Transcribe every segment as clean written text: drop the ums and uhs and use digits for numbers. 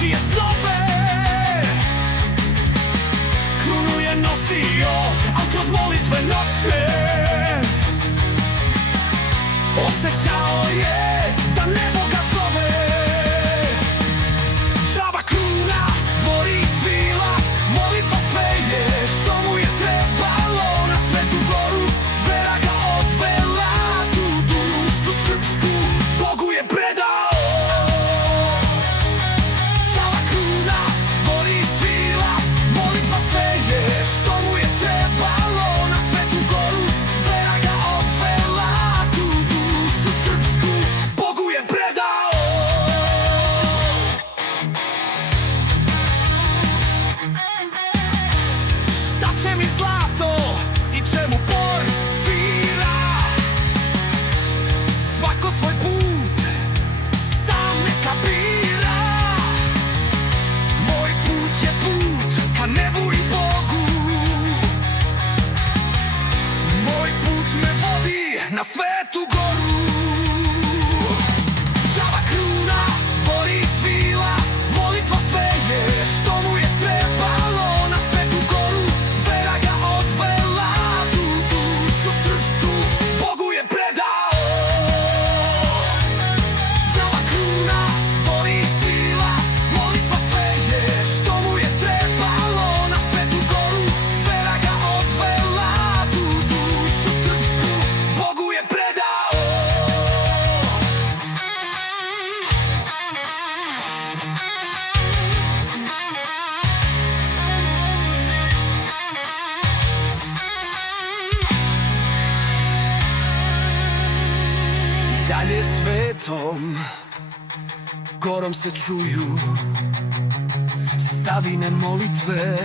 čije snove krunu je nosio, al kroz molitve noćne osjećao je da nebo ga zove. Džaba kruna, dvori i svila, molitva sve je što mu je trebalo. Na Svetu goru vera ga odvela, tu dušu srpsku Bogu je predao. Džaba kruna, dvori i svila, molitva sve je što mu je trebalo. Na Svetu goru vera ga odvela, tu dušu srpsku Bogu je predao. Šta će mi zlato i čemu porfira? Svako svoj put sam neka bira. Moj put je put ka nebu i Bogu. Moj put me vodi na Svetu goru. Džaba kruna, dvori i svila, molitva sve je što mu je trebalo. Na Svetu goru vera ga odvela, tu dušu srpsku Bogu je predao. Džaba kruna, dvori i svila, molitva sve je što mu je trebalo. Na Svetu goru vera ga odvela, tu dušu srpsku Bogu je predao. I dalje Svetom gorom se čuju Savine molitve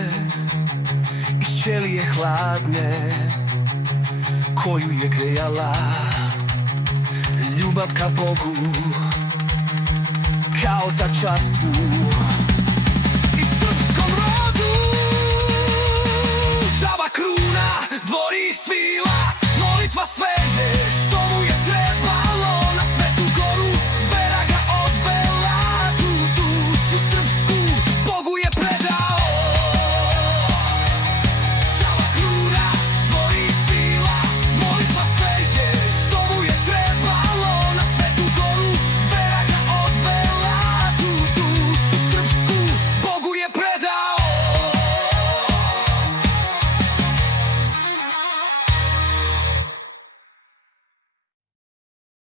iz ćelije hladne koju je grejala ljubav ka Bogu, kao tačastvu i srpskom rodu. Džaba kruna, dvori i svila, molitva sve je što